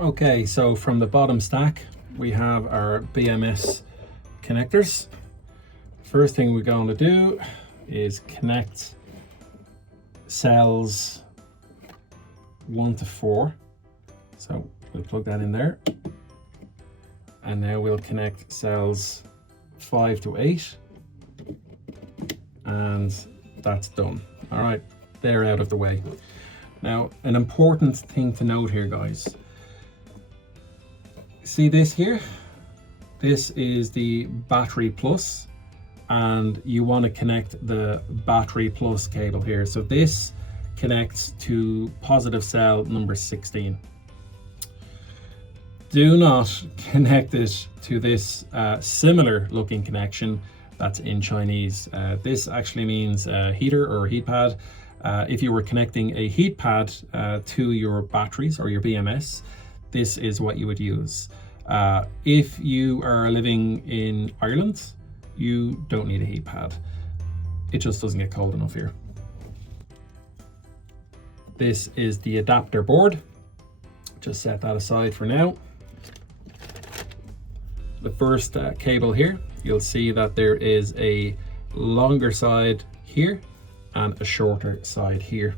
Okay, so from the bottom stack, we have our BMS connectors. First thing we're going to do is connect cells 1 to 4. So we'll plug that in there. And now we'll connect cells 5 to 8. And that's done. All right, they're out of the way. Now, an important thing to note here, guys. See this here? This is the battery plus, and you want to connect the battery plus cable here. So this connects to positive cell number 16. Do not connect it to this similar looking connection that's in Chinese. This actually means heater or heat pad. If you were connecting a heat pad to your batteries or your BMS, this is what you would use. If you are living in Ireland, you don't need a heat pad. It just doesn't get cold enough here. This is the adapter board. Just set that aside for now. The first cable here, you'll see that there is a longer side here and a shorter side here.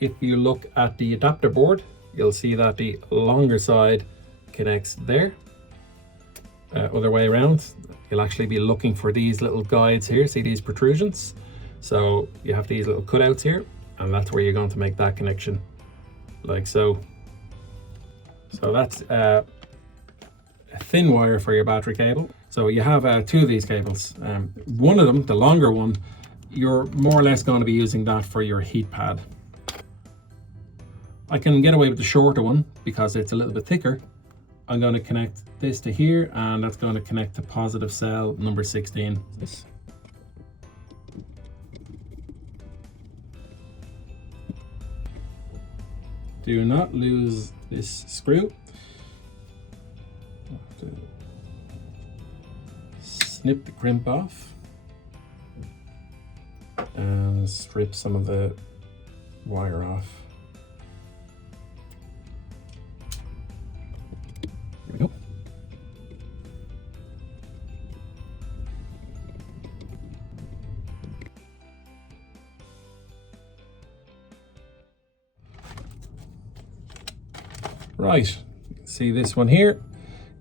If you look at the adapter board, you'll see that the longer side connects there. Other way around, you'll actually be looking for these little guides here. See these protrusions? So you have these little cutouts here, and that's where you're going to make that connection, like so. So that's a thin wire for your battery cable. So you have two of these cables. One of them, the longer one, you're more or less going to be using that for your heat pad. I can get away with the shorter one because it's a little bit thicker. I'm going to connect this to here, and that's going to connect to positive cell number 16. Do not lose this screw. Snip the crimp off and strip some of the wire off. Here we go. Right, see this one here?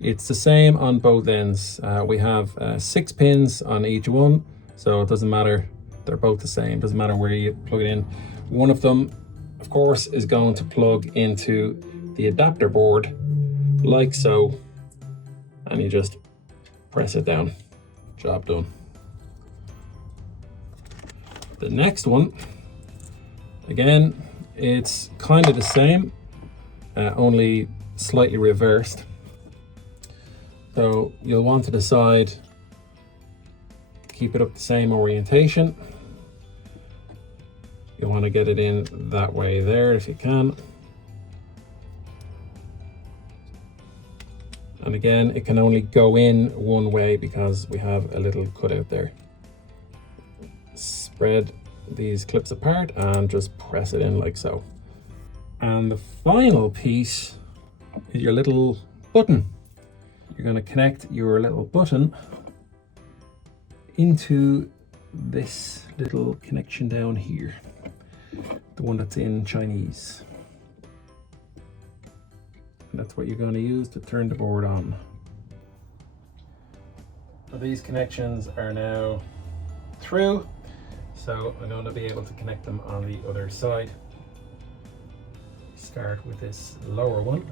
It's the same on both ends. We have 6 pins on each one, so it doesn't matter. They're both the same, doesn't matter where you plug it in. One of them, of course, is going to plug into the adapter board, like so, and you just press it down. Job done. The next one, again, it's kind of the same, only slightly reversed. So you'll want to decide, keep it up the same orientation. You'll want to get it in that way there if you can. And again, it can only go in one way because we have a little cutout there. Spread these clips apart and just press it in like so. And the final piece is your little button. You're going to connect your little button into this little connection down here, the one that's in Chinese. And that's what you're going to use to turn the board on. So these connections are now through, so I'm going to be able to connect them on the other side. Start with this lower one.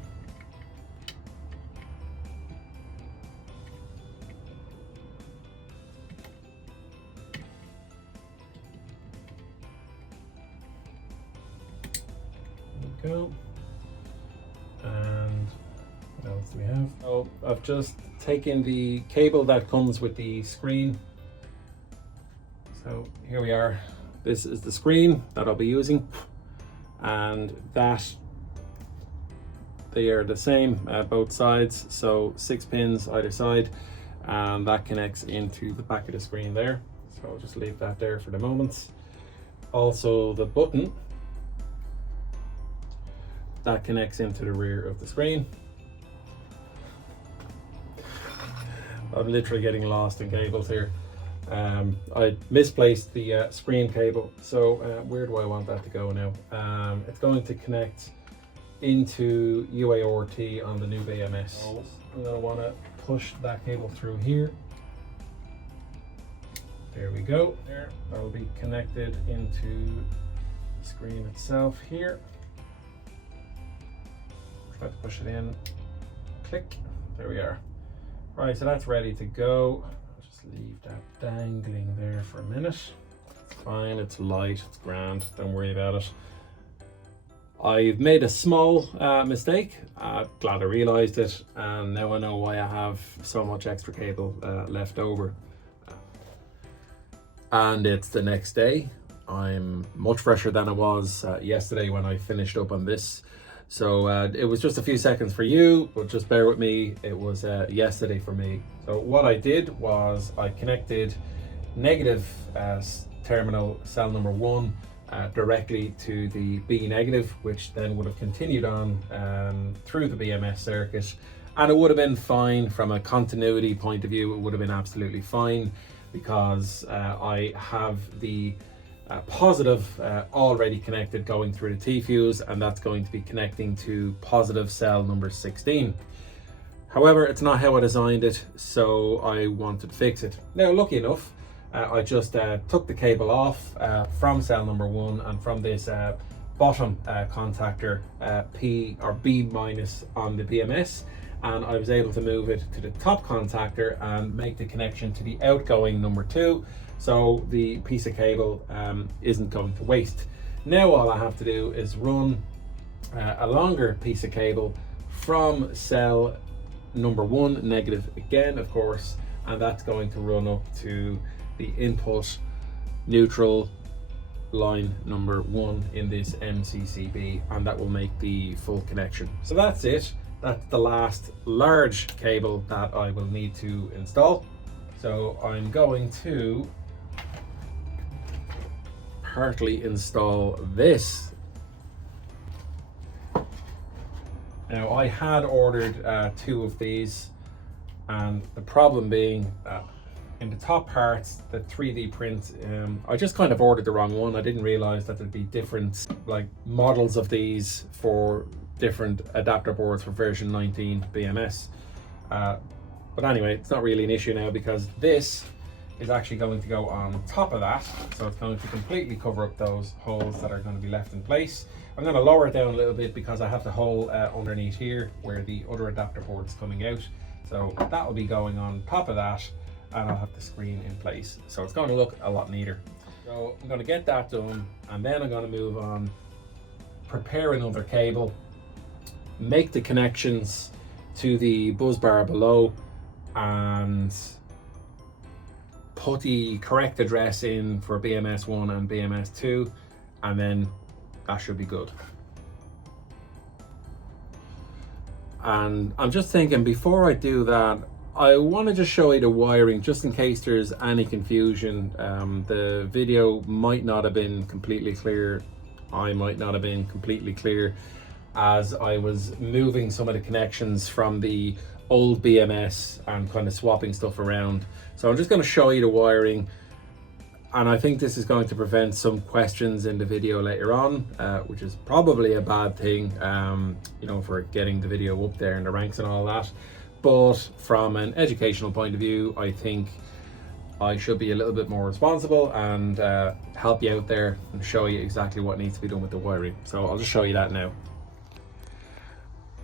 There we go. And what else do we have? Oh, I've just taken the cable that comes with the screen. So here we are. This is the screen that I'll be using, and that they are the same both sides, so 6 pins either side, and that connects into the back of the screen there. So I'll just leave that there for the moment. Also, the button that connects into the rear of the screen. I'm literally getting lost in cables here. I misplaced the screen cable, so where do I want that to go now? It's going to connect into UART on the new BMS. So I'm going to want to push that cable through here. There we go. There, that'll be connected into the screen itself here. Try to push it in. Click. There we are. Right, so that's ready to go. I'll just leave that dangling there for a minute. It's fine, it's light, it's grand, don't worry about it. I've made a small mistake. Glad I realized it, and now I know why I have so much extra cable left over. And it's the next day. I'm much fresher than I was yesterday when I finished up on this. So it was just a few seconds for you, but just bear with me. It was yesterday for me. So what I did was I connected negative terminal cell number 1 directly to the B negative, which then would have continued on through the BMS circuit, and it would have been fine from a continuity point of view. It would have been absolutely fine because I have the positive already connected going through the T-fuse, and that's going to be connecting to positive cell number 16. However, it's not how I designed it, so I wanted to fix it. Now, lucky enough, I just took the cable off from cell number 1 and from this bottom contactor P or B minus on the BMS, and I was able to move it to the top contactor and make the connection to the outgoing number 2, so the piece of cable isn't going to waste. Now all I have to do is run a longer piece of cable from cell number 1 negative again, of course, and that's going to run up to the input neutral line number 1 in this MCCB, and that will make the full connection. So that's it. That's the last large cable that I will need to install. So I'm going to partly install this. Now, I had ordered 2 of these, and the problem being in the top parts, the 3D print, I just kind of ordered the wrong one. I didn't realize that there'd be different like models of these for different adapter boards for version 19 BMS. But anyway, it's not really an issue now because this is actually going to go on top of that. So it's going to completely cover up those holes that are going to be left in place. I'm going to lower it down a little bit because I have the hole underneath here where the other adapter board is coming out. So that will be going on top of that, and I'll have the screen in place. So it's going to look a lot neater. So I'm going to get that done, and then I'm going to move on, prepare another cable, make the connections to the buzz bar below, and put the correct address in for BMS 1 and BMS 2, and then that should be good. And I'm just thinking, before I do that, I want to just show you the wiring just in case there's any confusion. The video might not have been completely clear. I might not have been completely clear as I was moving some of the connections from the old BMS and kind of swapping stuff around. So I'm just going to show you the wiring, and I think this is going to prevent some questions in the video later on, which is probably a bad thing, you know, for getting the video up there in the ranks and all that. But from an educational point of view, I think I should be a little bit more responsible and help you out there and show you exactly what needs to be done with the wiring. So I'll just show you that now.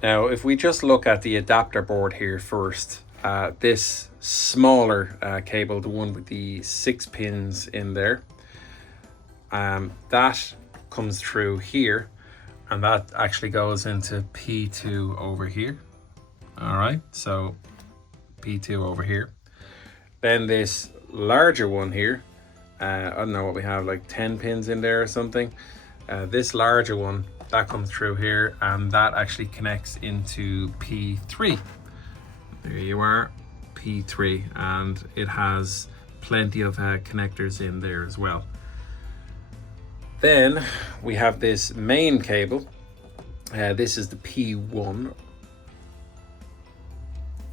Now, if we just look at the adapter board here first, this smaller cable, the one with the 6 pins in there, that comes through here, and that actually goes into P2 over here. All right, so P2 over here. Then this larger one here, I don't know what we have, like 10 pins in there or something. This larger one, that comes through here, and that actually connects into P3. There you are, P3, and it has plenty of connectors in there as well. Then we have this main cable, This is the P1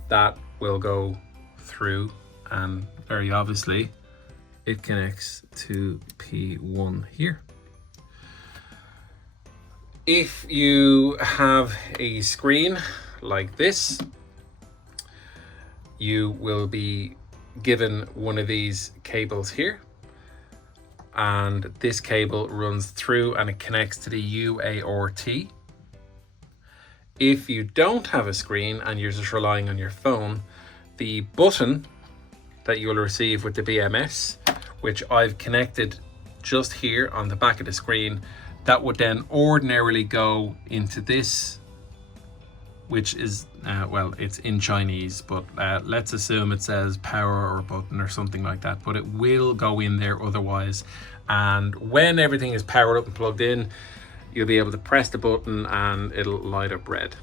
that will go through, and very obviously it connects to P1 here. If you have a screen like this, you will be given one of these cables here, and this cable runs through and it connects to the UART. If you don't have a screen and you're just relying on your phone, the button that you'll receive with the BMS, which I've connected just here on the back of the screen, that would then ordinarily go into this, which is, well, it's in Chinese, but let's assume it says power or button or something like that, but it will go in there otherwise. And when everything is powered up and plugged in, you'll be able to press the button and it'll light up red.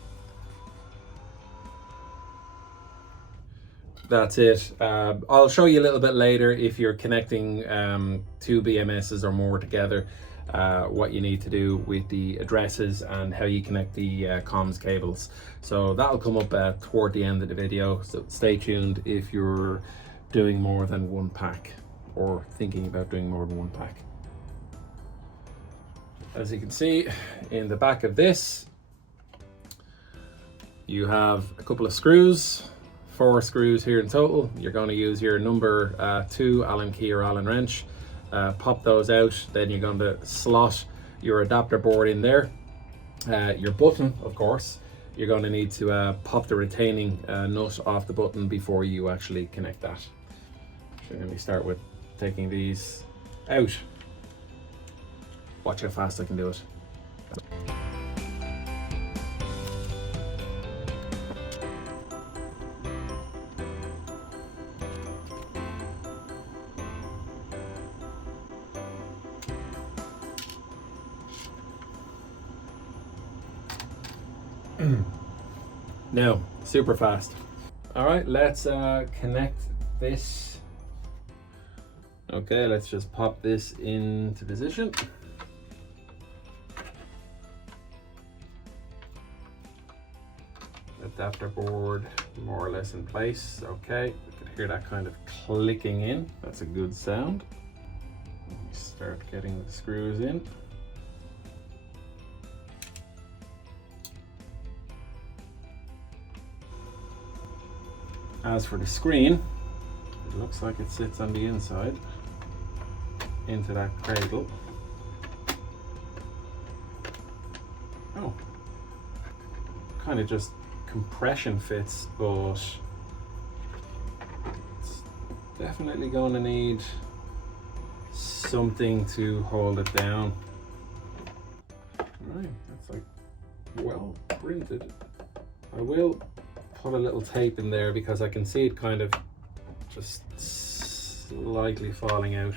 That's it. I'll show you a little bit later, if you're connecting two BMSs or more together, what you need to do with the addresses and how you connect the comms cables. So that'll come up toward the end of the video, so stay tuned if you're doing more than one pack or thinking about doing more than one pack. As you can see in the back of this, you have a couple of screws, 4 screws here in total. You're going to use your number 2 Allen key or Allen wrench. Pop those out, then you're going to slot your adapter board in there. Your button, of course, you're going to need to pop the retaining nut off the button before you actually connect that. So let me start with taking these out. Watch how fast I can do it. Now, super fast. All right, let's connect this. Okay, let's just pop this into position. Adapter board more or less in place. Okay, you can hear that kind of clicking in. That's a good sound. Let me start getting the screws in. As for the screen, it looks like it sits on the inside into that cradle. Oh, kind of just compression fits, but it's definitely going to need something to hold it down. Right, that's like well printed. I will put a little tape in there because I can see it kind of just slightly falling out.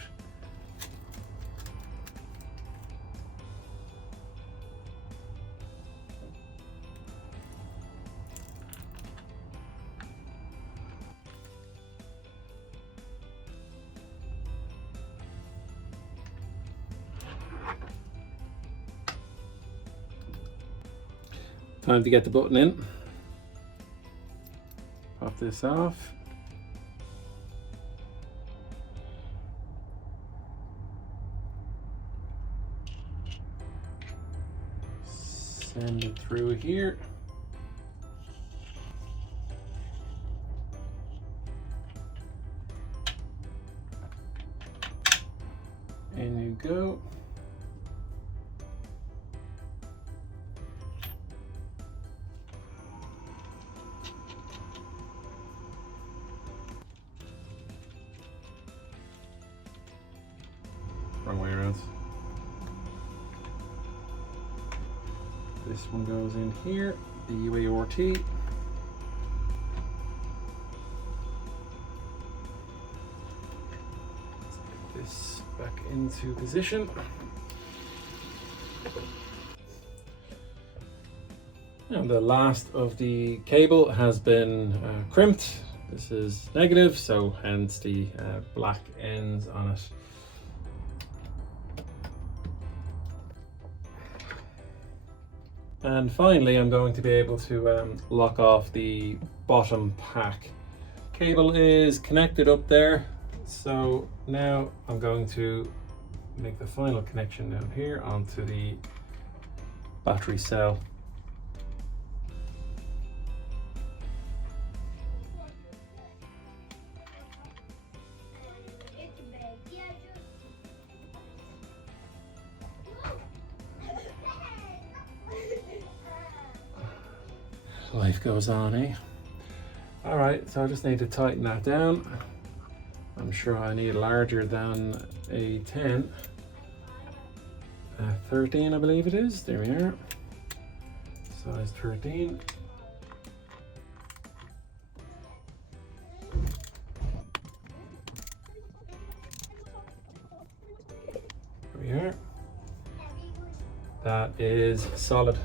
Time to get the button in. Pop this off. Send it through here. In you go. Wrong way around. This one goes in here, the UART. Let's get this back into position. And the last of the cable has been crimped. This is negative, so hence the black ends on it. And finally, I'm going to be able to lock off the bottom pack. Cable is connected up there. So now I'm going to make the final connection down here onto the battery cell. Life goes on, eh? All right, so I just need to tighten that down. I'm sure I need larger than a 10. 13, I believe it is. There we are. Size 13. There we are. That is solid.